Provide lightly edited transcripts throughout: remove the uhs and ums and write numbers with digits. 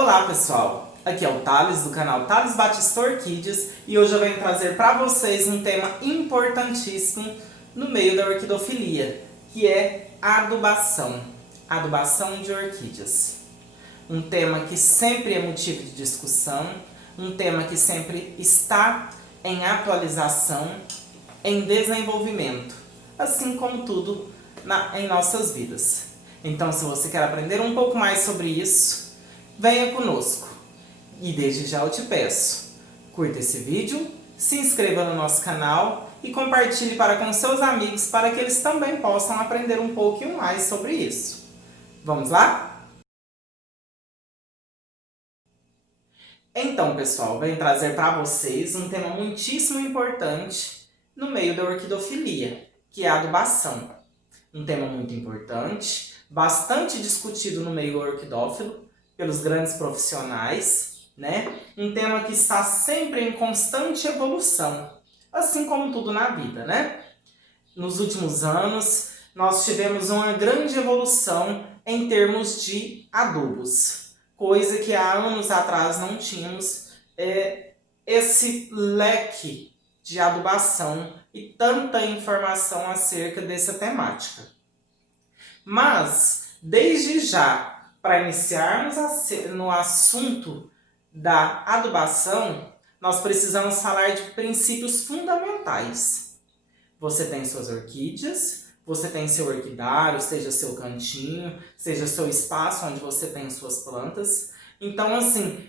Olá pessoal, aqui é o Thales do canal Thales Batista Orquídeas e hoje eu venho trazer para vocês um tema importantíssimo no meio da orquidofilia, que é adubação, adubação de orquídeas. Um tema que sempre é motivo de discussão, um tema que sempre está em atualização, em desenvolvimento, assim como tudo em nossas vidas. Então, se você quer aprender um pouco mais sobre isso, venha conosco. E desde já eu te peço, curta esse vídeo, se inscreva no nosso canal e compartilhe para com seus amigos para que eles também possam aprender um pouquinho mais sobre isso. Vamos lá? Então, pessoal, venho trazer para vocês um tema muitíssimo importante no meio da orquidofilia, que é a adubação. Um tema muito importante, bastante discutido no meio orquidófilo pelos grandes profissionais, né? Um tema que está sempre em constante evolução, assim como tudo na vida, né? Nos últimos anos, nós tivemos uma grande evolução em termos de adubos, coisa que há anos atrás não tínhamos esse leque de adubação e tanta informação acerca dessa temática. Mas, desde já, para iniciarmos no assunto da adubação, nós precisamos falar de princípios fundamentais. Você tem suas orquídeas, você tem seu orquidário, seja seu cantinho, seja seu espaço onde você tem suas plantas. Então, assim,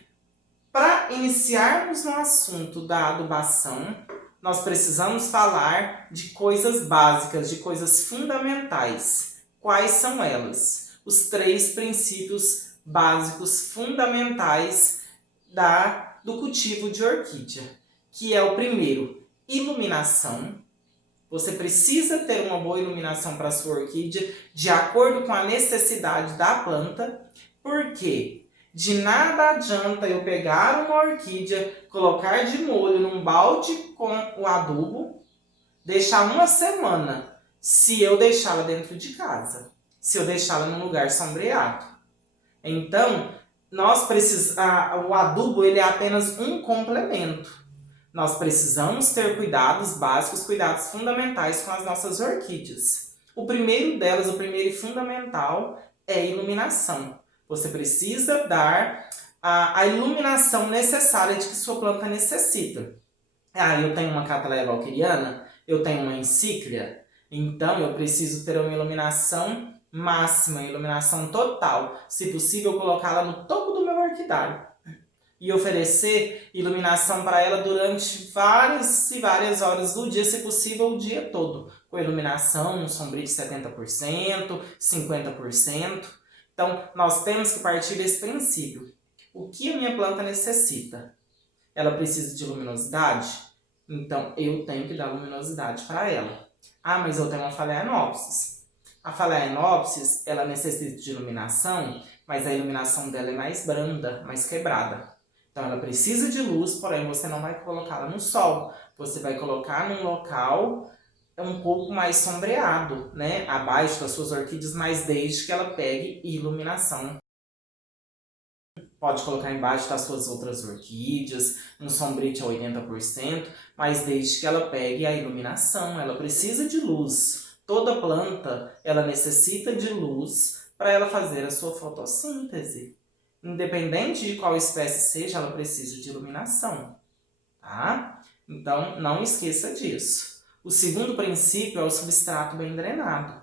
para iniciarmos no assunto da adubação, nós precisamos falar de coisas básicas, de coisas fundamentais. Quais são elas? Os 3 princípios básicos fundamentais do cultivo de orquídea, que é o primeiro, iluminação. Você precisa ter uma boa iluminação para a sua orquídea, de acordo com a necessidade da planta, porque de nada adianta eu pegar uma orquídea, colocar de molho num balde com o adubo, deixar uma semana, se eu deixá-la dentro de casa, se eu deixá-la num lugar sombreado. Então, o adubo ele é apenas um complemento. Nós precisamos ter cuidados básicos, cuidados fundamentais com as nossas orquídeas. O primeiro delas, o primeiro e fundamental, é a iluminação. Você precisa dar a iluminação necessária de que sua planta necessita. Eu tenho uma Cattleya valkyriana, eu tenho uma encíclia, então eu preciso ter uma iluminação máxima, iluminação total. Se possível, colocá-la no topo do meu orquidário e oferecer iluminação para ela durante várias e várias horas do dia, se possível o dia todo, com iluminação, um sombrio de 70%, 50%. Então, nós temos que partir desse princípio. O que a minha planta necessita? Ela precisa de luminosidade? Então, eu tenho que dar luminosidade para ela. Mas eu tenho uma Phalaenopsis. A Phalaenopsis, ela necessita de iluminação, mas a iluminação dela é mais branda, mais quebrada. Então, ela precisa de luz, porém você não vai colocá-la no sol. Você vai colocar num local um pouco mais sombreado, né? Abaixo das suas orquídeas, mas desde que ela pegue iluminação. Pode colocar embaixo das suas outras orquídeas, um sombrite a 80%, mas desde que ela pegue a iluminação, ela precisa de luz. Toda planta, ela necessita de luz para ela fazer a sua fotossíntese. Independente de qual espécie seja, ela precisa de iluminação, tá? Então, não esqueça disso. O segundo princípio é o substrato bem drenado.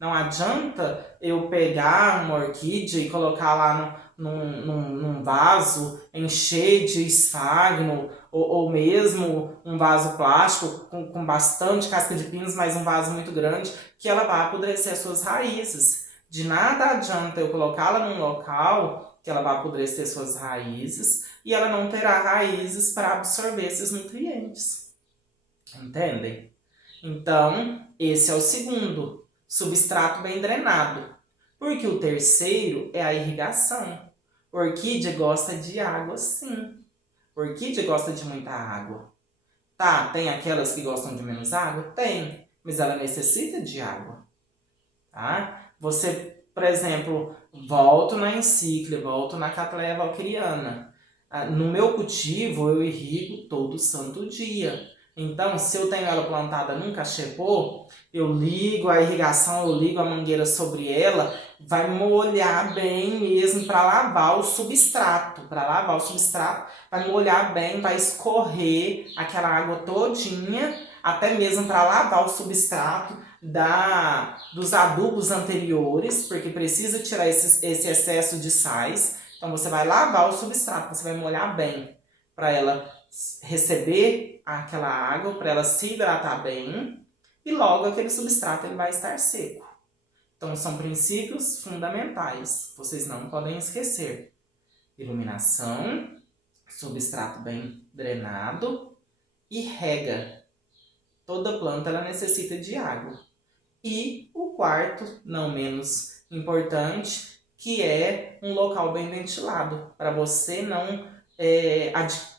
Não adianta eu pegar uma orquídea e colocar lá num vaso, encher de esfagno, ou mesmo um vaso plástico com bastante casca de pinos, mas um vaso muito grande, que ela vai apodrecer as suas raízes. De nada adianta eu colocá-la num local que ela vai apodrecer suas raízes e ela não terá raízes para absorver esses nutrientes. Entendem? Então, esse é o segundo, substrato bem drenado. Porque o terceiro é a irrigação. Orquídea gosta de água, sim. Orquídea gosta de muita água. Tá, tem aquelas que gostam de menos água? Tem, mas ela necessita de água. Tá? Você por exemplo, volto na encíclica, volto na Catleya valquiriana. No meu cultivo, eu irrigo todo santo dia. Então, se eu tenho ela plantada num cachepô, eu ligo a irrigação, eu ligo a mangueira sobre ela, vai molhar bem mesmo para lavar o substrato. Para lavar o substrato, vai molhar bem, vai escorrer aquela água todinha, até mesmo para lavar o substrato dos adubos anteriores, porque precisa tirar esse excesso de sais. Então você vai lavar o substrato, você vai molhar bem para ela receber aquela água, para ela se hidratar bem, e logo aquele substrato ele vai estar seco. Então são princípios fundamentais, vocês não podem esquecer. Iluminação, substrato bem drenado e rega. Toda planta ela necessita de água. E o quarto, não menos importante, que é um local bem ventilado, para você não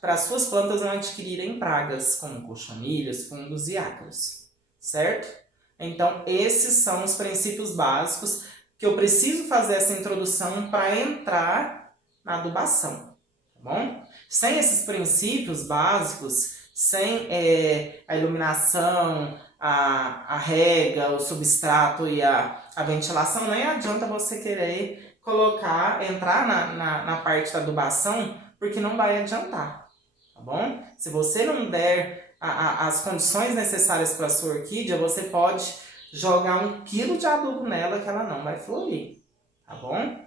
para suas plantas não adquirirem pragas, como cochonilhas, fungos e ácaros, certo? Então, esses são os princípios básicos que eu preciso fazer essa introdução para entrar na adubação, tá bom? Sem esses princípios básicos, sem a iluminação, a rega, o substrato e a ventilação, nem adianta você querer entrar na parte da adubação, porque não vai adiantar, tá bom? Se você não der as condições necessárias para a sua orquídea, você pode jogar 1 quilo de adubo nela que ela não vai florir, tá bom?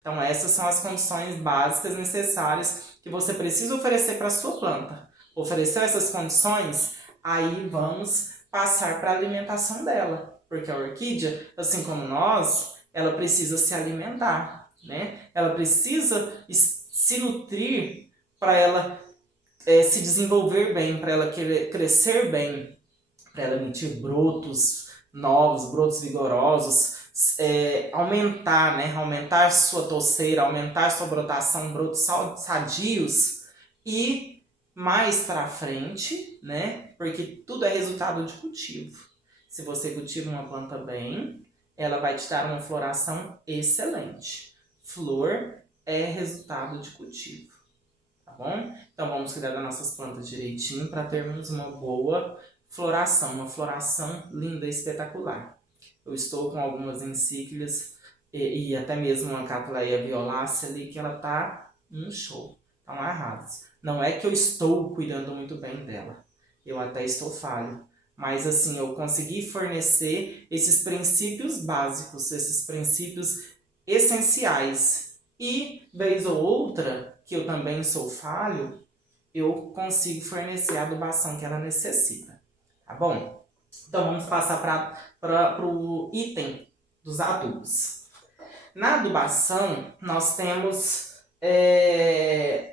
Então essas são as condições básicas necessárias que você precisa oferecer para a sua planta. Ofereceu essas condições, aí vamos passar para a alimentação dela, porque a orquídea, assim como nós, ela precisa se alimentar, né? Ela precisa se nutrir para ela se desenvolver bem, para ela crescer bem, para ela emitir brotos novos, brotos vigorosos, aumentar, né? Aumentar sua toceira, aumentar sua brotação, brotos sadios e mais para frente, né? Porque tudo é resultado de cultivo. Se você cultiva uma planta bem, ela vai te dar uma floração excelente. Flor é resultado de cultivo, tá bom? Então vamos cuidar das nossas plantas direitinho para termos uma boa floração, uma floração linda e espetacular. Eu estou com algumas encíclicas e até mesmo uma Catleya violácea ali que ela tá um show, estão arrasadas. Não é que eu estou cuidando muito bem dela, eu até estou falho, mas assim, eu consegui fornecer esses princípios básicos, esses princípios essenciais. E, vez ou outra, que eu também sou falho, eu consigo fornecer a adubação que ela necessita, tá bom? Então vamos passar para o item dos adubos. Na adubação, nós temos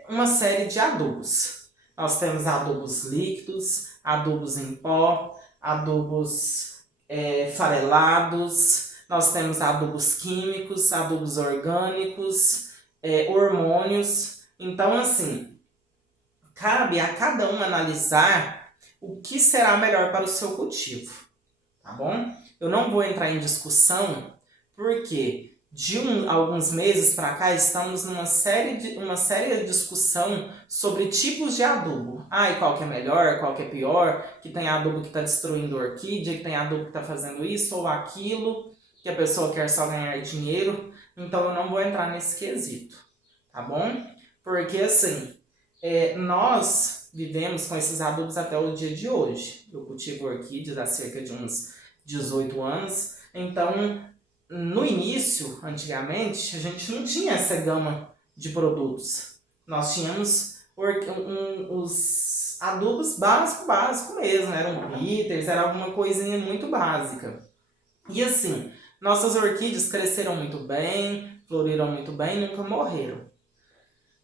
uma série de adubos. Nós temos adubos líquidos, adubos em pó, adubos farelados, nós temos adubos químicos, adubos orgânicos, hormônios. Então, assim, cabe a cada um analisar o que será melhor para o seu cultivo, tá bom? Eu não vou entrar em discussão, porque alguns meses para cá estamos numa séria discussão sobre tipos de adubo. E qual que é melhor, qual que é pior, que tem adubo que está destruindo a orquídea, que tem adubo que está fazendo isso ou aquilo, que a pessoa quer só ganhar dinheiro. Então eu não vou entrar nesse quesito, tá bom? Porque assim, nós vivemos com esses adubos até o dia de hoje. Eu cultivo orquídeas há cerca de uns 18 anos, então no início, antigamente, a gente não tinha essa gama de produtos. Nós tínhamos os adubos básico mesmo, eram bitters, era alguma coisinha muito básica. E assim, nossas orquídeas cresceram muito bem, floriram muito bem, nunca morreram.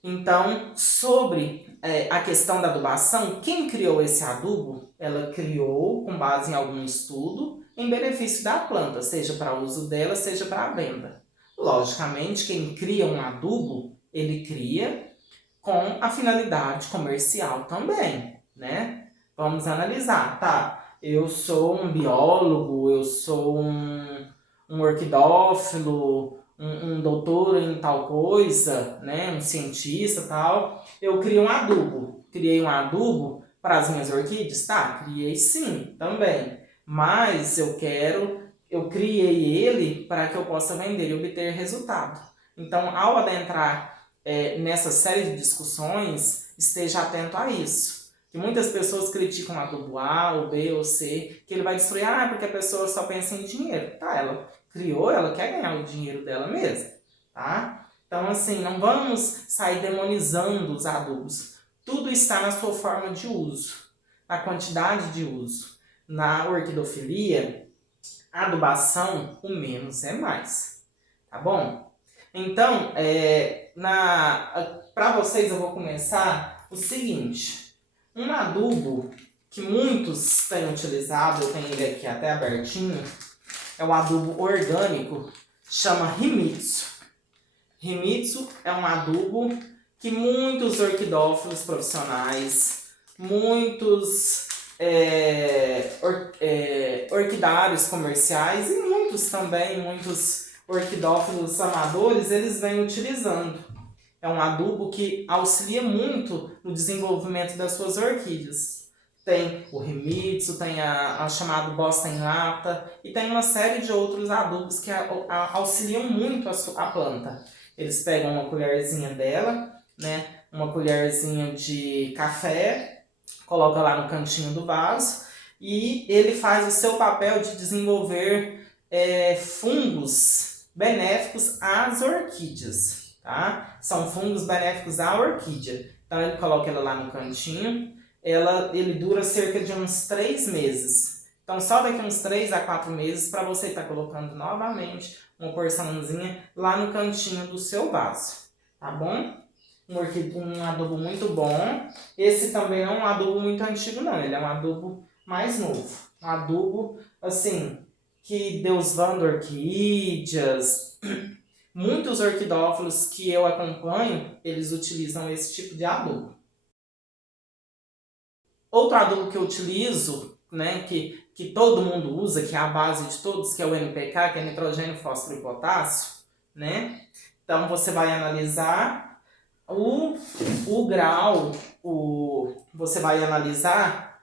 Então, sobre a questão da adubação, quem criou esse adubo, ela criou com base em algum estudo, em benefício da planta, seja para uso dela, seja para a venda. Logicamente, quem cria um adubo, ele cria com a finalidade comercial também, né? Vamos analisar, tá? Eu sou um biólogo, eu sou um orquidófilo, um doutor em tal coisa, né, um cientista tal, eu crio um adubo. Criei um adubo para as minhas orquídeas? Tá, criei sim, também. Mas eu criei ele para que eu possa vender e obter resultado. Então, ao adentrar nessa série de discussões, esteja atento a isso. Que muitas pessoas criticam o adubo A, ou B, ou C, que ele vai destruir, porque a pessoa só pensa em dinheiro. Tá, ela criou, ela quer ganhar o dinheiro dela mesma, tá? Então, assim, não vamos sair demonizando os adubos. Tudo está na sua forma de uso, na quantidade de uso. Na orquidofilia, adubação, o menos é mais, tá bom? Então, para vocês eu vou começar o seguinte. Um adubo que muitos têm utilizado, eu tenho ele aqui até abertinho, é o adubo orgânico, chama Himitsu. Himitsu é um adubo que muitos orquidófilos profissionais, muitos orquidários comerciais e muitos orquidófilos amadores, eles vêm utilizando. É um adubo que auxilia muito no desenvolvimento das suas orquídeas. Tem o Himitsu, tem a chamada bosta em lata e tem uma série de outros adubos que auxiliam muito a planta. Eles pegam uma colherzinha dela, né, uma colherzinha de café, coloca lá no cantinho do vaso e ele faz o seu papel de desenvolver fungos benéficos às orquídeas, tá? São fungos benéficos à orquídea. Então ele coloca ela lá no cantinho, ele dura cerca de uns 3 meses. Então só daqui uns 3 a 4 meses para você estar colocando novamente uma porçãozinha lá no cantinho do seu vaso, tá bom? Um adubo muito bom. Esse também não é um adubo muito antigo não, ele é um adubo mais novo. Um adubo, assim, que Deus vanda orquídeas. Muitos orquidófilos que eu acompanho, eles utilizam esse tipo de adubo. Outro adubo que eu utilizo, né, que todo mundo usa, que é a base de todos, que é o NPK, que é nitrogênio, fósforo e potássio, né? Então você vai analisar o grau, você vai analisar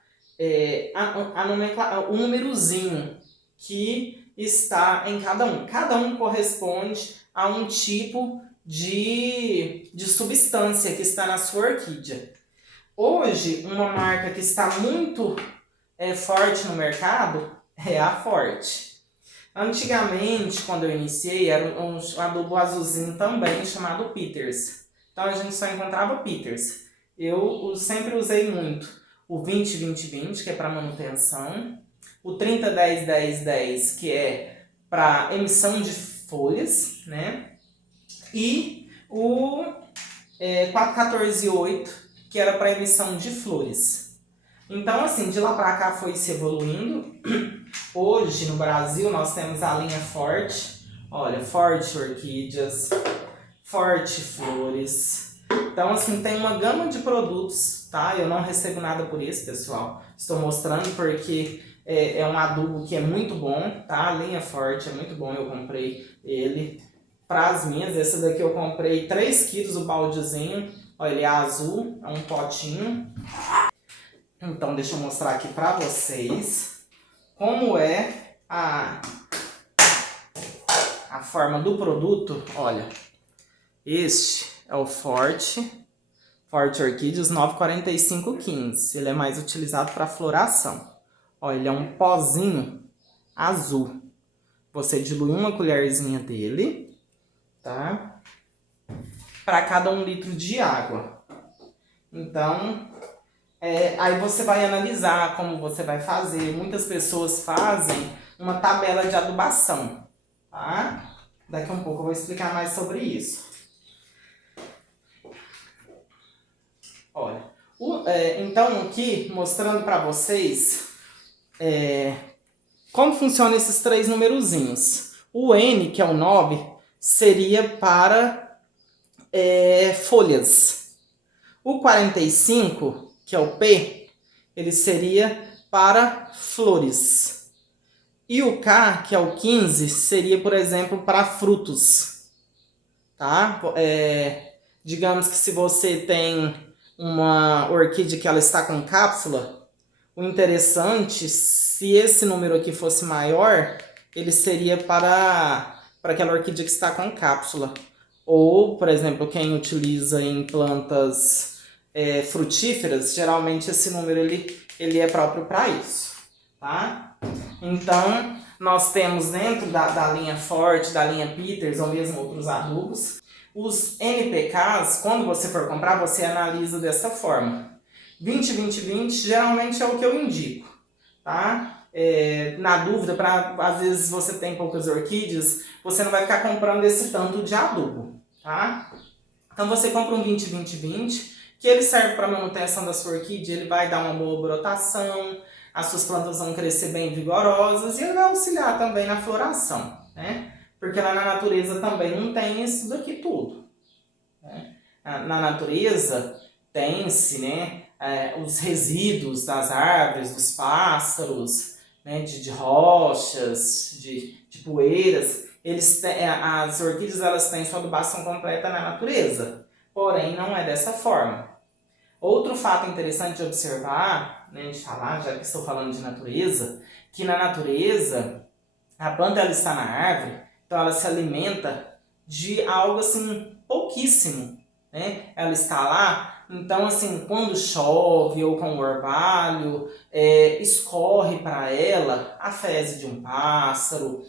o númerozinho que está em cada um. Cada um corresponde a um tipo de substância que está na sua orquídea. Hoje, uma marca que está muito forte no mercado é a Forte. Antigamente, quando eu iniciei, era um adubo azulzinho também, chamado Peters. Então, a gente só encontrava Peters. Eu sempre usei muito o 20-20-20, que é para manutenção. O 30-10-10-10, que é para emissão de folhas, né? E o 4-14-8, que era para emissão de flores. Então, assim, de lá para cá foi se evoluindo. Hoje, no Brasil, nós temos a linha Forte. Olha, Forte Orquídeas, Forte Flores. Então, assim, tem uma gama de produtos, tá? Eu não recebo nada por isso, pessoal. Estou mostrando porque é um adubo que é muito bom, tá? A linha Forte é muito bom, eu comprei ele. Para as minhas, esse daqui eu comprei 3 quilos o baldezinho. Olha, ele é azul, é um potinho. Então, deixa eu mostrar aqui para vocês como é a forma do produto. Olha, este é o Forte Orquídeas 94515. Ele é mais utilizado para floração. Olha, ele é um pozinho azul. Você dilui uma colherzinha dele, tá? Para cada 1 litro de água. Então, aí você vai analisar como você vai fazer. Muitas pessoas fazem uma tabela de adubação, tá? Daqui a um pouco eu vou explicar mais sobre isso. Olha, então aqui mostrando para vocês como funcionam esses 3 numerozinhos. O N, que é o 9, seria para folhas. O 45, que é o P, ele seria para flores. E o K, que é o 15, seria, por exemplo, para frutos, tá? Digamos que se você tem uma orquídea que ela está com cápsula, o interessante, se esse número aqui fosse maior, ele seria para aquela orquídea que está com cápsula. Ou, por exemplo, quem utiliza em plantas frutíferas, geralmente esse número ele é próprio para isso, tá? Então, nós temos dentro da linha Forte, da linha Peters ou mesmo outros adubos, os NPKs, quando você for comprar, você analisa dessa forma. 20, 20, 20 geralmente é o que eu indico, tá? Na dúvida, às vezes você tem poucas orquídeas, você não vai ficar comprando esse tanto de adubo, tá? Então você compra um 20, 20, 20, que ele serve para manutenção da sua orquídea, ele vai dar uma boa brotação, as suas plantas vão crescer bem vigorosas e ele vai auxiliar também na floração, né? Porque lá na natureza também não tem isso daqui tudo, né? Na natureza tem-se, né, os resíduos das árvores, dos pássaros, né, de rochas, de poeiras. As orquídeas elas têm sua adubação completa na natureza, porém não é dessa forma. Outro fato interessante de observar, né, de falar, já que estou falando de natureza, que na natureza a planta ela está na árvore, então ela se alimenta de algo assim pouquíssimo, né? Ela está lá, então assim quando chove ou com o orvalho, escorre para ela a fezes de um pássaro,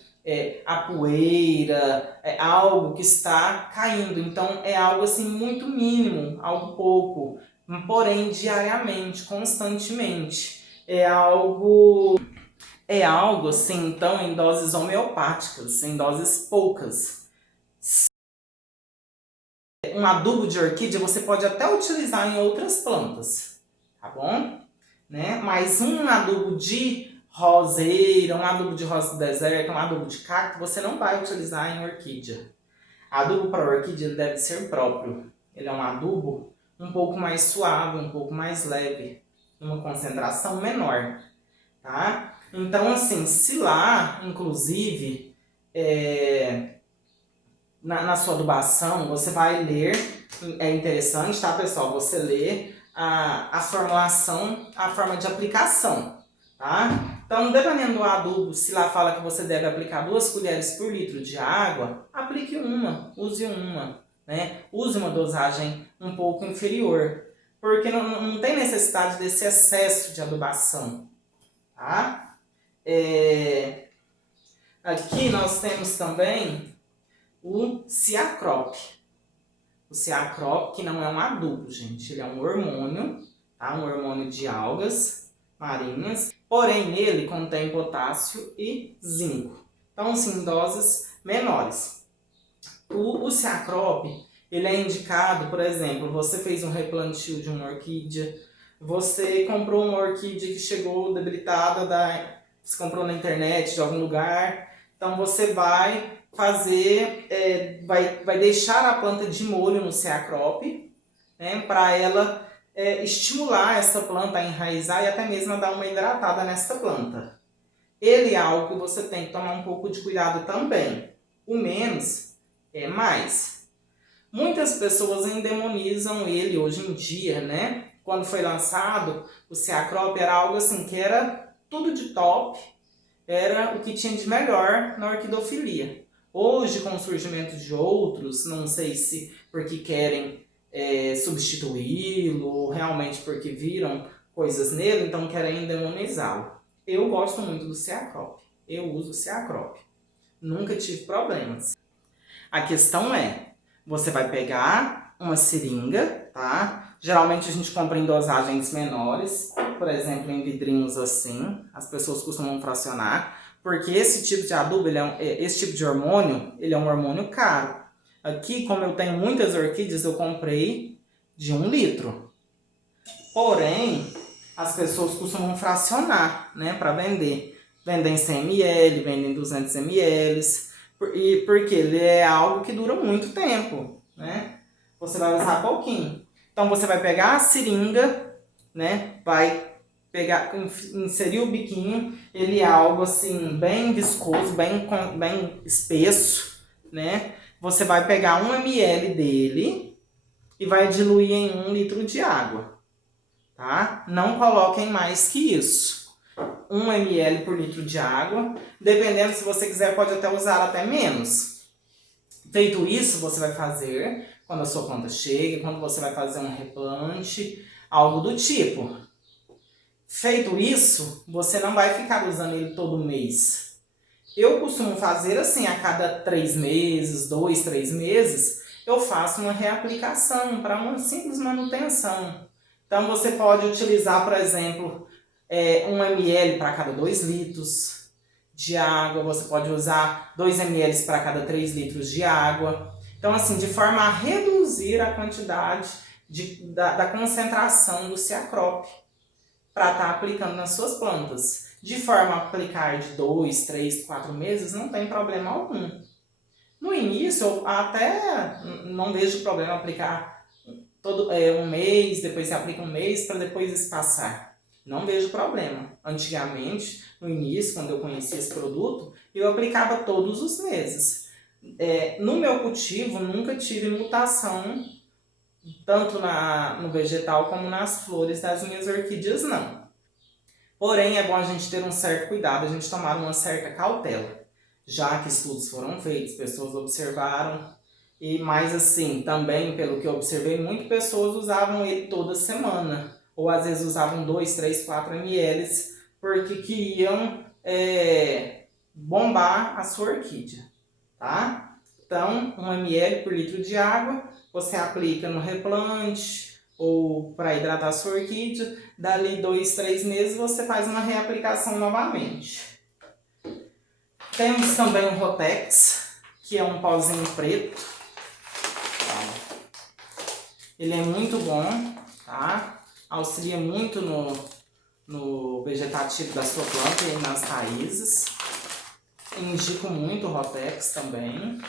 a poeira, algo que está caindo. Então é algo assim muito mínimo, algo pouco, porém diariamente, constantemente. É algo assim, então, em doses homeopáticas, em doses poucas. Um adubo de orquídea você pode até utilizar em outras plantas, tá bom? Né? Mas um adubo de roseira, um adubo de rosa do deserto, um adubo de cacto, você não vai utilizar em orquídea. Adubo para orquídea deve ser próprio. Ele é um adubo um pouco mais suave, um pouco mais leve, uma concentração menor, tá? Então, assim, se lá, inclusive, na sua adubação, você vai ler, é interessante, tá, pessoal? Você lê a formulação, a forma de aplicação, tá? Então, dependendo do adubo, se lá fala que você deve aplicar 2 colheres por litro de água, aplique uma, use uma, né? Use uma dosagem um pouco inferior, porque não tem necessidade desse excesso de adubação, tá? Aqui nós temos também o Ciacrop. O Ciacrop, que não é um adubo, gente, ele é um hormônio, tá? Um hormônio de algas marinhas, porém nele contém potássio e zinco. Então, sim, doses menores. O Ciacrop, ele é indicado, por exemplo, você fez um replantio de uma orquídea, você comprou uma orquídea que chegou debilitada, você comprou na internet de algum lugar, então você vai fazer, vai deixar a planta de molho no Ciacrop, né, para ela estimular essa planta a enraizar e até mesmo a dar uma hidratada nessa planta. Ele é algo que você tem que tomar um pouco de cuidado também. O menos é mais. Muitas pessoas endemonizam ele hoje em dia, né? Quando foi lançado, o Ciacrop era algo assim que era tudo de top, era o que tinha de melhor na orquidofilia. Hoje, com o surgimento de outros, não sei se porque querem substituí-lo, ou realmente porque viram coisas nele, então querem endemonizá-lo. Eu gosto muito do Ciacrop, eu uso o Ciacrop, nunca tive problemas. A questão é, você vai pegar uma seringa, tá? Geralmente a gente compra em dosagens menores, por exemplo, em vidrinhos assim, as pessoas costumam fracionar, porque esse tipo de adubo, esse tipo de hormônio, ele é um hormônio caro. Aqui, como eu tenho muitas orquídeas, eu comprei de 1 litro. Porém, as pessoas costumam fracionar, né, para vender. Vendem 100 ml, vendem 200 ml, porque ele é algo que dura muito tempo, né? Você vai usar pouquinho. Então, você vai pegar a seringa, né, vai pegar, inserir o biquinho, ele é algo assim bem viscoso, bem espesso, né? Você vai pegar 1 ml dele e vai diluir em 1 litro de água, tá? Não coloquem mais que isso. 1 ml por litro de água, dependendo, se você quiser pode até usar até menos. Feito isso, você vai fazer quando a sua planta chega, quando você vai fazer um replante, algo do tipo. Feito isso, você não vai ficar usando ele todo mês. Eu costumo fazer assim, a cada 3 meses, 2, 3 meses, eu faço uma reaplicação para uma simples manutenção. Então você pode utilizar, por exemplo, 1 ml para cada 2 litros de água, você pode usar 2 ml para cada 3 litros de água. Então assim, de forma a reduzir a quantidade da concentração do Ciacrop para estar aplicando nas suas plantas. De forma a aplicar de 2, 3, 4 meses, não tem problema algum. No início, eu até não vejo problema aplicar um mês, depois você aplica um mês para depois espaçar. Não vejo problema. Antigamente, no início, quando eu conhecia esse produto, eu aplicava todos os meses. No meu cultivo, nunca tive mutação, tanto no vegetal como nas flores das minhas orquídeas, não. Porém, é bom a gente ter um certo cuidado, a gente tomar uma certa cautela, já que estudos foram feitos, pessoas observaram, e mais assim, também pelo que eu observei, muitas pessoas usavam ele toda semana, ou às vezes usavam 2, 3, 4 ml, porque queriam bombar a sua orquídea, tá? Então, 1 ml por litro de água, você aplica no replante, ou para hidratar a sua orquídea, dali 2, 3 meses você faz uma reaplicação novamente. Temos também o Rotex, que é um pozinho preto. Ele é muito bom, tá? Auxilia muito no vegetativo da sua planta e nas raízes. Indico muito o Rotex também.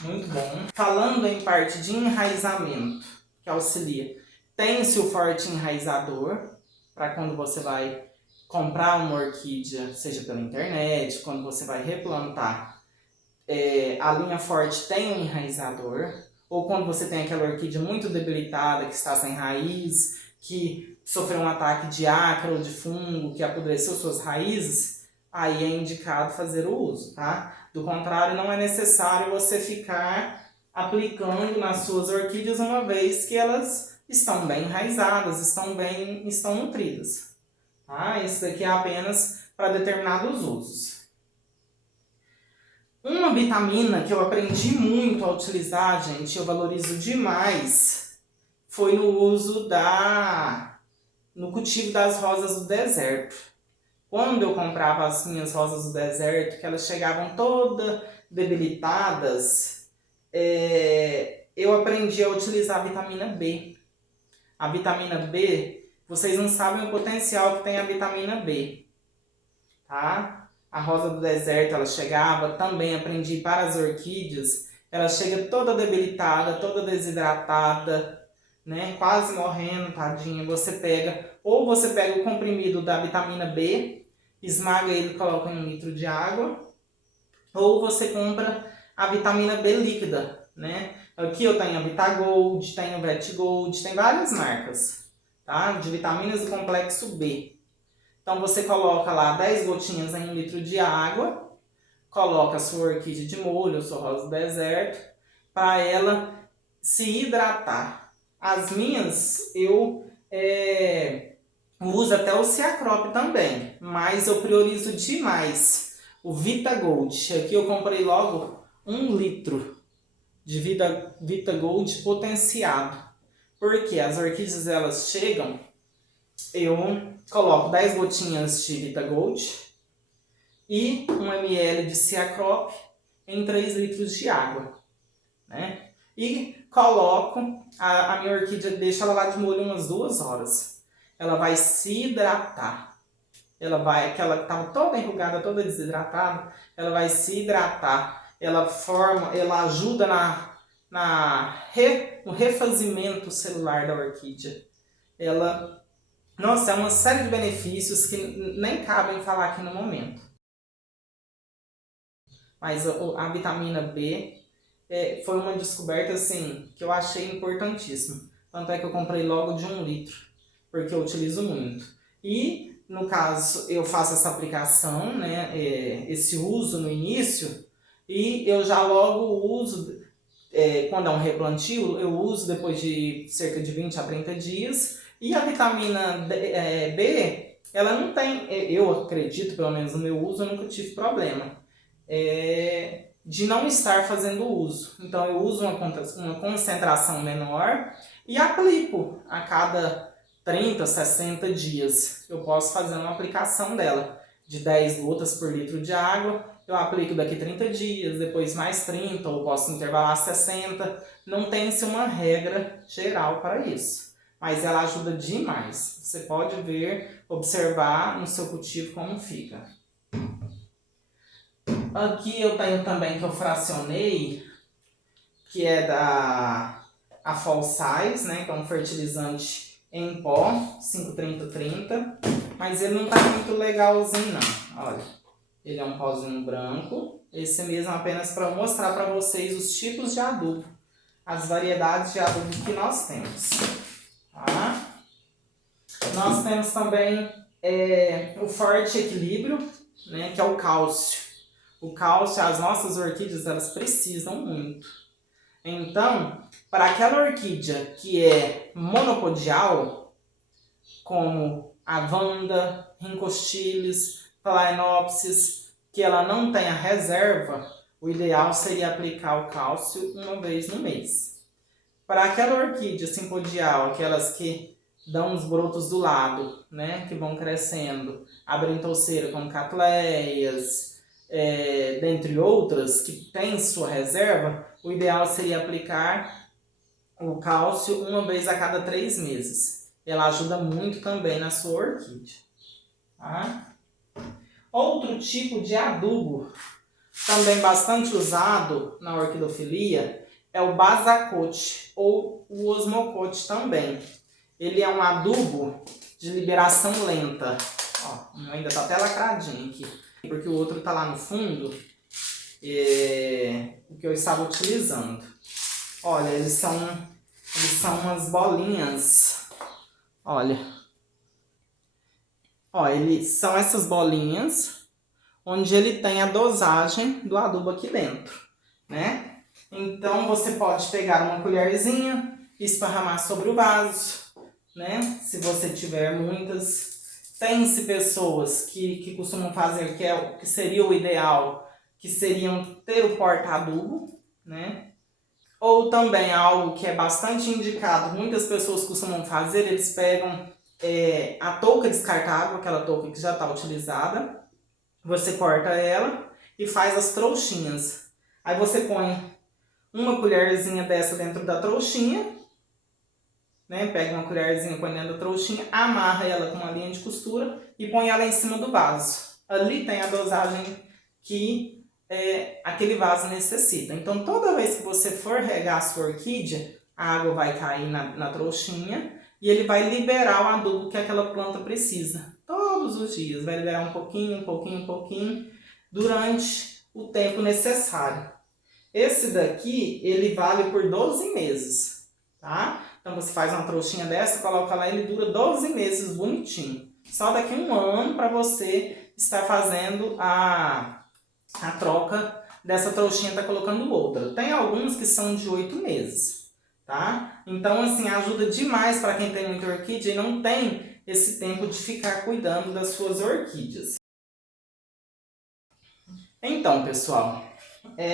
Muito bom. Falando em parte de enraizamento, que auxilia. Tem-se o forte enraizador, para quando você vai comprar uma orquídea, seja pela internet, quando você vai replantar, a linha forte tem um enraizador, ou quando você tem aquela orquídea muito debilitada, que está sem raiz, que sofreu um ataque de ácaro ou de fungo, que apodreceu suas raízes, aí é indicado fazer o uso, tá? Do contrário, não é necessário você ficar aplicando nas suas orquídeas, uma vez que elas estão bem enraizadas, estão nutridas. Tá? Isso daqui é apenas para determinados usos. Uma vitamina que eu aprendi muito a utilizar, gente, eu valorizo demais, foi no uso no cultivo das rosas do deserto. Quando eu comprava as minhas rosas do deserto, que elas chegavam todas debilitadas, eu aprendi a utilizar a vitamina B. A vitamina B, vocês não sabem o potencial que tem a vitamina B, tá? A rosa do deserto, ela chegava, também aprendi para as orquídeas, ela chega toda debilitada, toda desidratada, né? Quase morrendo, tadinha. Você pega o comprimido da vitamina B, esmaga ele e coloca em 1 litro de água, ou você compra a vitamina B líquida, né? Aqui eu tenho a Vitagold, tenho a VetGold, tem várias marcas, tá? De vitaminas do complexo B. Então você coloca lá 10 gotinhas em 1 litro de água, coloca a sua orquídea de molho, a sua rosa do deserto, para ela se hidratar. As minhas eu uso até o Ciacrop também, mas eu priorizo demais o Vitagold. Aqui eu comprei logo 1 litro de Vitagold potenciado, porque as orquídeas elas chegam, eu coloco 10 gotinhas de Vitagold e 1 ml de Ciacrop em 3 litros de água, né? E coloco a minha orquídea, deixo ela lá de molho umas 2 horas. Ela vai se hidratar. Aquela que estava toda enrugada, toda desidratada, ela vai se hidratar. Ela ajuda no refazimento celular da orquídea. Ela Nossa, é uma série de benefícios que nem cabem falar aqui no momento. Mas a vitamina B foi uma descoberta assim que eu achei importantíssima. Tanto é que eu comprei logo de 1 litro, porque eu utilizo muito. E no caso eu faço essa aplicação, né, esse uso no início, e eu já logo uso, quando é um replantio, eu uso depois de cerca de 20 a 30 dias. E a vitamina B, ela não tem, eu acredito, pelo menos no meu uso, eu nunca tive problema de não estar fazendo uso. Então eu uso uma concentração menor e aplico a cada 30, 60 dias. Eu posso fazer uma aplicação dela de 10 gotas por litro de água. Eu aplico daqui 30 dias, depois mais 30, ou posso intervalar 60. Não tem-se uma regra geral para isso, mas ela ajuda demais. Você pode ver, observar no seu cultivo como fica. Aqui eu tenho também que eu fracionei, que é da Fall Size, né, que é um fertilizante em pó, 530-30, mas ele não tá muito legalzinho não. Olha, ele é um pozinho branco, esse mesmo apenas para mostrar para vocês os tipos de adubo, as variedades de adubo que nós temos, tá? Nós temos também o Forte Equilíbrio, né, que é o cálcio. O cálcio, as nossas orquídeas, elas precisam muito. Então, para aquela orquídea que é monopodial, como a Vanda, Rhincostilis, Phalaenopsis, que ela não tem a reserva, o ideal seria aplicar o cálcio 1 vez no mês. Para aquela orquídea simpodial, aquelas que dão os brotos do lado, né, que vão crescendo, abrem touceira como catleias, dentre outras, que tem sua reserva, o ideal seria aplicar o cálcio 1 vez a cada 3 meses. Ela ajuda muito também na sua orquídea. Tá? Outro tipo de adubo, também bastante usado na orquidofilia, é o Basacote, ou o Osmocote também. Ele é um adubo de liberação lenta. Ó, ainda está até lacradinho aqui, porque o outro está lá no fundo, o que eu estava utilizando. Olha, eles são umas bolinhas. Olha. Ó, eles são essas bolinhas, onde ele tem a dosagem do adubo aqui dentro, né? Então, você pode pegar uma colherzinha e esparramar sobre o vaso, né? Se você tiver muitas. Tem-se pessoas que costumam fazer, que seria o ideal, que seriam ter o porta-adubo, né? Ou também algo que é bastante indicado, muitas pessoas costumam fazer, eles pegam a touca descartável, aquela touca que já está utilizada, você corta ela e faz as trouxinhas. Aí você põe uma colherzinha dessa dentro da trouxinha, né? Pega uma colherzinha, põe dentro da trouxinha, amarra ela com uma linha de costura e põe ela em cima do vaso. Ali tem a dosagem que aquele vaso necessita. Então, toda vez que você for regar a sua orquídea, a água vai cair na trouxinha e ele vai liberar o adubo que aquela planta precisa. Todos os dias, vai liberar um pouquinho, durante o tempo necessário. Esse daqui, ele vale por 12 meses, tá? Então, você faz uma trouxinha dessa, coloca lá e ele dura 12 meses bonitinho. Só daqui 1 ano para você estar fazendo a troca dessa trouxinha, tá colocando outra. Tem alguns que são de 8 meses, tá? Então, assim, ajuda demais para quem tem muita orquídea e não tem esse tempo de ficar cuidando das suas orquídeas. Então, pessoal,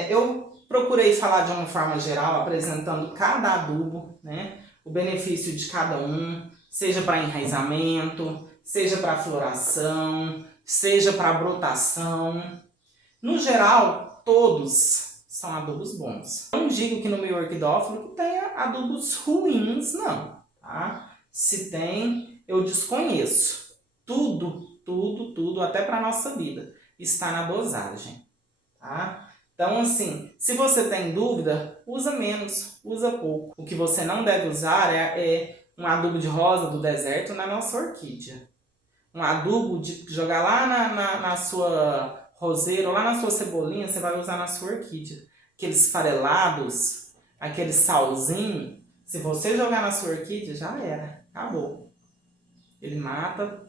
eu procurei falar de uma forma geral, apresentando cada adubo, né? O benefício de cada um, seja para enraizamento, seja para floração, seja para brotação. No geral, todos são adubos bons. Não digo que no meio orquidófilo tenha adubos ruins, não. Tá? Se tem, eu desconheço. Tudo, até para a nossa vida, está na dosagem. Tá? Então, assim, se você tem dúvida, usa menos, usa pouco. O que você não deve usar é um adubo de rosa do deserto na nossa orquídea. Um adubo de jogar lá na sua roseira, ou lá na sua cebolinha, você vai usar na sua orquídea. Aqueles farelados, aquele salzinho, se você jogar na sua orquídea, já era, acabou. Ele mata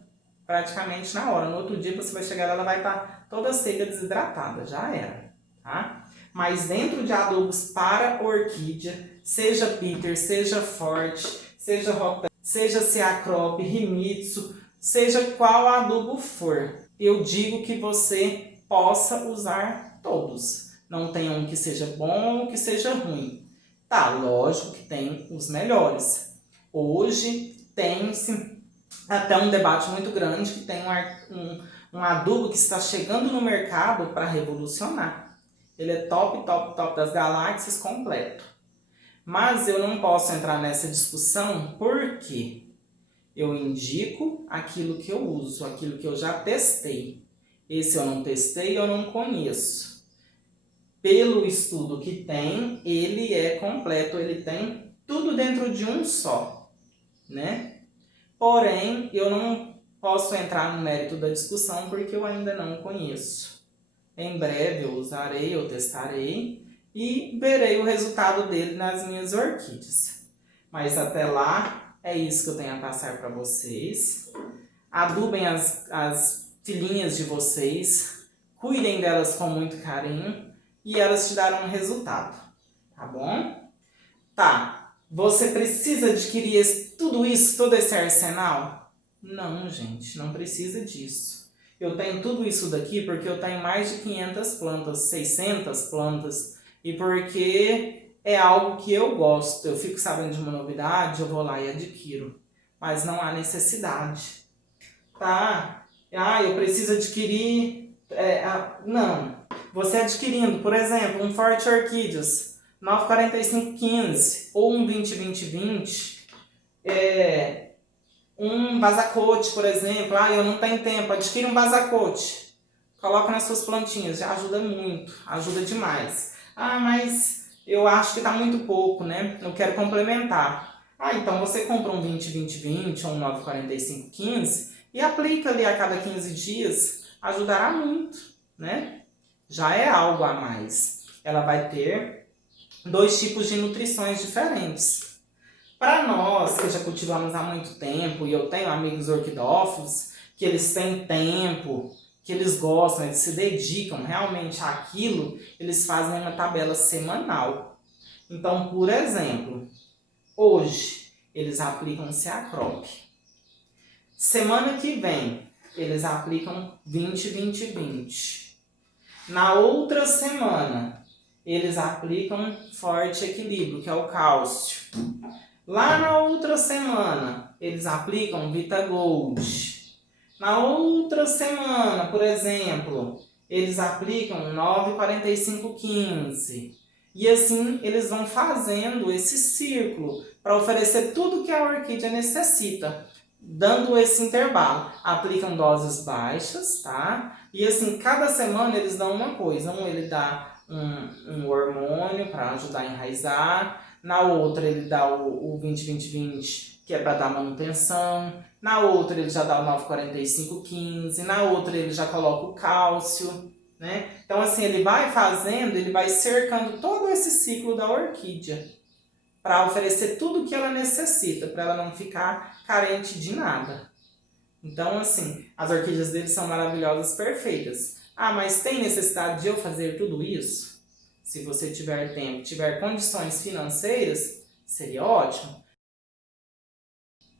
praticamente na hora. No outro dia você vai chegar lá, ela vai estar toda seca, desidratada, já era, tá? Mas dentro de adubos para orquídea, seja Bitter, seja Forte, seja Rotan, seja Ceacrop, Himitsu, seja qual adubo for, eu digo que você possa usar todos. Não tem um que seja bom ou que seja ruim. Tá, lógico que tem os melhores. Hoje tem-se até um debate muito grande que tem um adubo que está chegando no mercado para revolucionar. Ele é top, top, top das galáxias completo. Mas eu não posso entrar nessa discussão porque eu indico aquilo que eu uso, aquilo que eu já testei. Esse eu não testei, eu não conheço. Pelo estudo que tem, ele é completo, ele tem tudo dentro de um só, né? Porém, eu não posso entrar no mérito da discussão porque eu ainda não conheço. Em breve eu usarei, eu testarei e verei o resultado dele nas minhas orquídeas. Mas até lá, é isso que eu tenho a passar para vocês. Adubem as filhinhas de vocês, cuidem delas com muito carinho e elas te darão um resultado, tá bom? Tá, você precisa adquirir tudo isso, todo esse arsenal? Não, gente, não precisa disso. Eu tenho tudo isso daqui porque eu tenho mais de 500 plantas, 600 plantas, e porque é algo que eu gosto. Eu fico sabendo de uma novidade, eu vou lá e adquiro. Mas não há necessidade. Tá? Ah, eu preciso adquirir... não. Você adquirindo, por exemplo, um Forte Orquídeas 94515 ou um 202020, um Basacote, por exemplo. Ah, eu não tenho tempo, adquire um Basacote. Coloca nas suas plantinhas, já ajuda muito, ajuda demais. Ah, mas eu acho que está muito pouco, né? Eu quero complementar. Ah, então você compra um 2020 ou um 94515 e aplica ali a cada 15 dias, ajudará muito, né? Já é algo a mais. Ela vai ter 2 tipos de nutrições diferentes. Para nós, que já cultivamos há muito tempo, e eu tenho amigos orquidófilos, que eles têm tempo, que eles gostam, eles se dedicam realmente àquilo, eles fazem uma tabela semanal. Então, por exemplo, hoje eles aplicam Ceacrop. Semana que vem, eles aplicam 20-20-20. Na outra semana, eles aplicam Forte Equilíbrio, que é o cálcio. Lá na outra semana, eles aplicam VitaGold. Na outra semana, por exemplo, eles aplicam 9,45,15. E assim, eles vão fazendo esse círculo para oferecer tudo que a orquídea necessita, dando esse intervalo. Aplicam doses baixas, tá? E assim, cada semana eles dão uma coisa. Ele dá um hormônio para ajudar a enraizar. Na outra ele dá o 20-20-20, que é para dar manutenção. Na outra ele já dá o 9,45,15. Na outra ele já coloca o cálcio, né? Então assim, ele vai fazendo, ele vai cercando todo esse ciclo da orquídea para oferecer tudo o que ela necessita, para ela não ficar carente de nada. Então, assim, as orquídeas dele são maravilhosas, perfeitas. Ah, mas tem necessidade de eu fazer tudo isso? Se você tiver tempo, tiver condições financeiras, seria ótimo.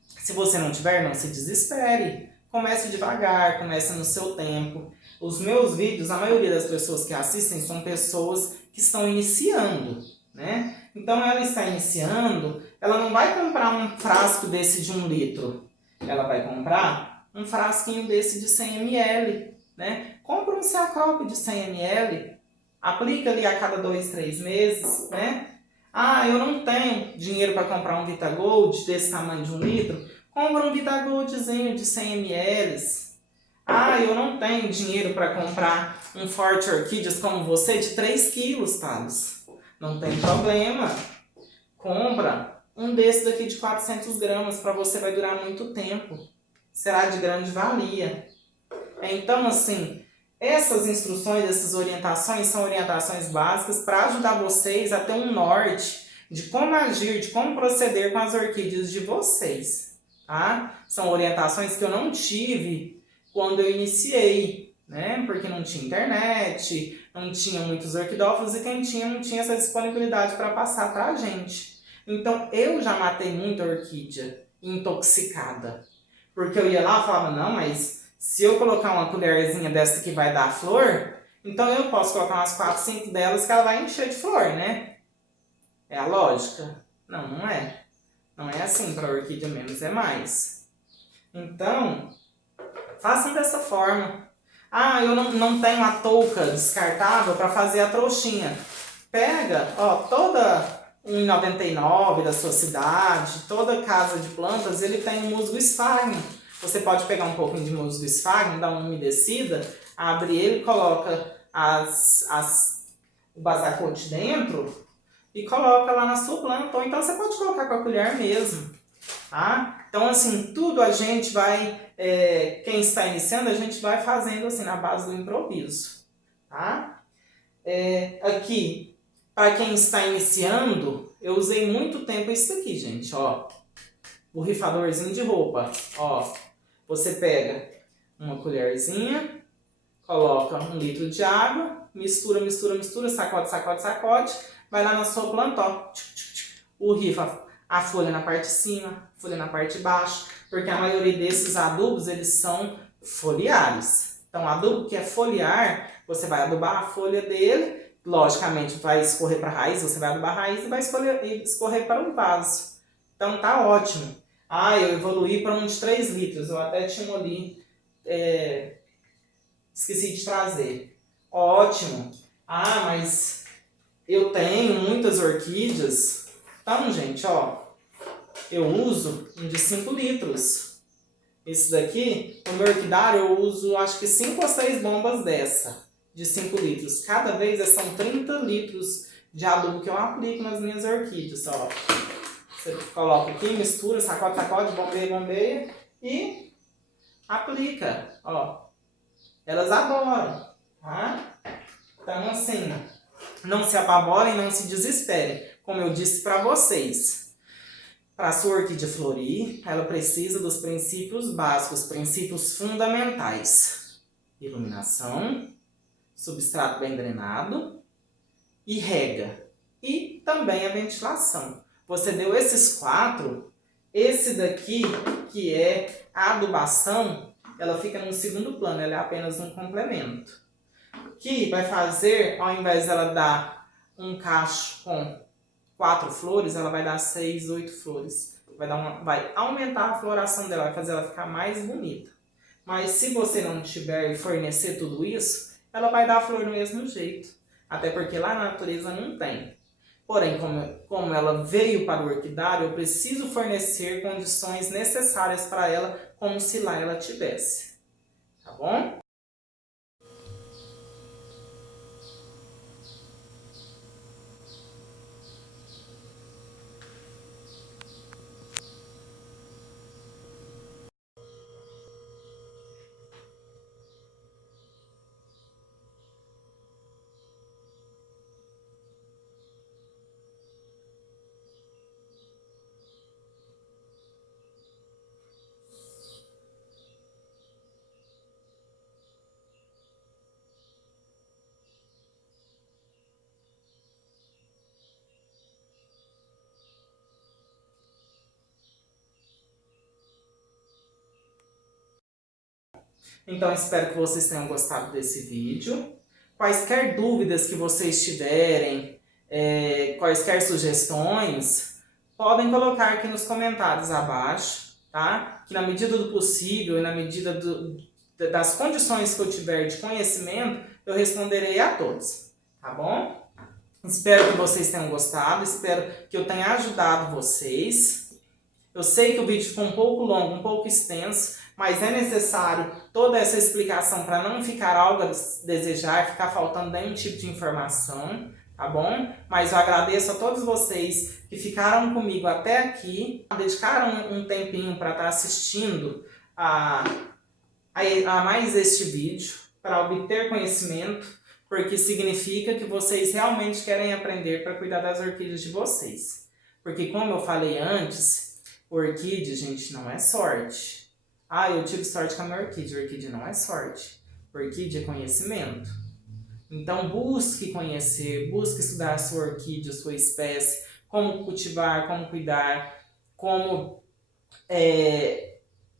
Se você não tiver, não se desespere. Comece devagar, comece no seu tempo. Os meus vídeos, a maioria das pessoas que assistem são pessoas que estão iniciando, né? Então, ela está iniciando, ela não vai comprar um frasco desse de 1 litro. Ela vai comprar um frasquinho desse de 100 ml, né? Compra um Ceacrop de 100 ml, aplica ali a cada 2, 3 meses, né? Ah, eu não tenho dinheiro para comprar um VitaGold desse tamanho de 1 litro. Compra um VitaGoldzinho de 100 ml. Ah, eu não tenho dinheiro para comprar um Forte Orquídeas como você de 3 quilos, Thales. Não tem problema. Compra Um desse daqui de 400 gramas para você vai durar muito tempo. Será de grande valia. Então, assim, essas instruções, essas orientações são orientações básicas para ajudar vocês a ter um norte de como agir, de como proceder com as orquídeas de vocês, tá? São orientações que eu não tive quando eu iniciei, né? Porque não tinha internet, não tinha muitos orquidófilos e quem tinha não tinha essa disponibilidade para passar para a gente. Então, eu já matei muita orquídea intoxicada. Porque eu ia lá e falava, não, mas se eu colocar uma colherzinha dessa que vai dar flor, então eu posso colocar umas 4, 5 delas que ela vai encher de flor, né? É a lógica? Não, não é. Não é assim para orquídea, menos é mais. Então, façam dessa forma. Ah, eu não tenho a touca descartável para fazer a trouxinha. Pega, ó, toda 1,99 da sua cidade, toda casa de plantas, ele tem um musgo esfarne. Você pode pegar um pouquinho de musgo esfarne, dar uma umedecida, abre ele, coloca o basacote dentro e coloca lá na sua planta. Ou então você pode colocar com a colher mesmo, tá? Então, assim, tudo a gente vai, quem está iniciando, a gente vai fazendo assim na base do improviso, tá? Aqui, para quem está iniciando, eu usei muito tempo isso aqui, gente, ó. O rifadorzinho de roupa, ó. Você pega uma colherzinha, coloca 1 litro de água, mistura, mistura, mistura, sacode, sacode, sacode, vai lá na sua planta, ó. O rifa a folha na parte de cima, a folha na parte de baixo, porque a maioria desses adubos, eles são foliares. Então, adubo que é foliar, você vai adubar a folha dele, logicamente vai escorrer para a raiz, você vai adubar a raiz e vai escorrer para o vaso. Então tá ótimo. Ah, eu evoluí para um de 3 litros, eu até tinha um ali, esqueci de trazer. Ótimo. Ah, mas eu tenho muitas orquídeas. Então, gente, ó, eu uso um de 5 litros. Esse daqui, no meu orquidário, eu uso acho que 5 ou 6 bombas dessa, de 5 litros. Cada vez são 30 litros de adubo que eu aplico nas minhas orquídeas, ó. Você coloca aqui, mistura, sacode, sacode, bombeia, bombeia e aplica, ó. Elas adoram, tá? Então, assim, não se apavorem, não se desesperem. Como eu disse para vocês, para a sua orquídea florir, ela precisa dos princípios básicos, princípios fundamentais. Iluminação, substrato bem drenado e rega. E também a ventilação. Você deu esses 4, esse daqui, que é a adubação, ela fica no segundo plano, ela é apenas um complemento. Que vai fazer, ao invés dela dar um cacho com 4 flores, ela vai dar 6, 8 flores. Vai aumentar a floração dela, vai fazer ela ficar mais bonita. Mas se você não tiver e fornecer tudo isso, ela vai dar flor do mesmo jeito. Até porque lá na natureza não tem. Porém, como ela veio para o orquidário, eu preciso fornecer condições necessárias para ela, como se lá ela tivesse. Tá bom? Então, espero que vocês tenham gostado desse vídeo. Quaisquer dúvidas que vocês tiverem, quaisquer sugestões, podem colocar aqui nos comentários abaixo, tá? Que na medida do possível e na medida das condições que eu tiver de conhecimento, eu responderei a todos, tá bom? Espero que vocês tenham gostado, espero que eu tenha ajudado vocês. Eu sei que o vídeo ficou um pouco longo, um pouco extenso, mas é necessário toda essa explicação para não ficar algo a desejar, ficar faltando nenhum tipo de informação, tá bom? Mas eu agradeço a todos vocês que ficaram comigo até aqui, dedicaram um tempinho para estar assistindo a mais este vídeo, para obter conhecimento, porque significa que vocês realmente querem aprender para cuidar das orquídeas de vocês. Porque como eu falei antes, orquídea, gente, não é sorte. Ah, eu tive sorte com a minha orquídea. Orquídea não é sorte. Orquídea é conhecimento. Então busque conhecer, busque estudar a sua orquídea, a sua espécie, como cultivar, como cuidar, como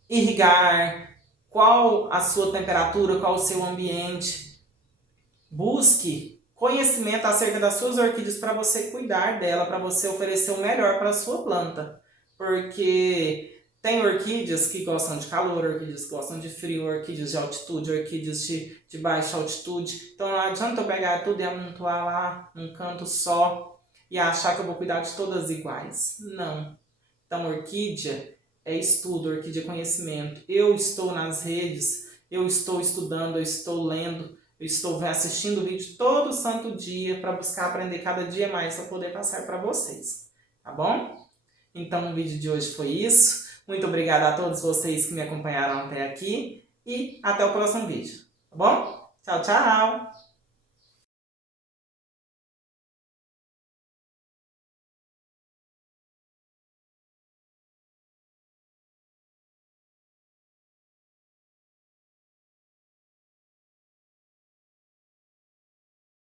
irrigar, qual a sua temperatura, qual o seu ambiente. Busque conhecimento acerca das suas orquídeas para você cuidar dela, para você oferecer o melhor para a sua planta. Porque tem orquídeas que gostam de calor, orquídeas que gostam de frio, orquídeas de altitude, orquídeas de baixa altitude. Então não adianta eu pegar tudo e amontoar lá num canto só e achar que eu vou cuidar de todas iguais. Não. Então orquídea é estudo, orquídea é conhecimento. Eu estou nas redes, eu estou estudando, eu estou lendo, eu estou assistindo vídeo todo santo dia para buscar aprender cada dia mais para poder passar para vocês. Tá bom? Então o vídeo de hoje foi isso. Muito obrigada a todos vocês que me acompanharam até aqui e até o próximo vídeo. Tá bom? Tchau, tchau!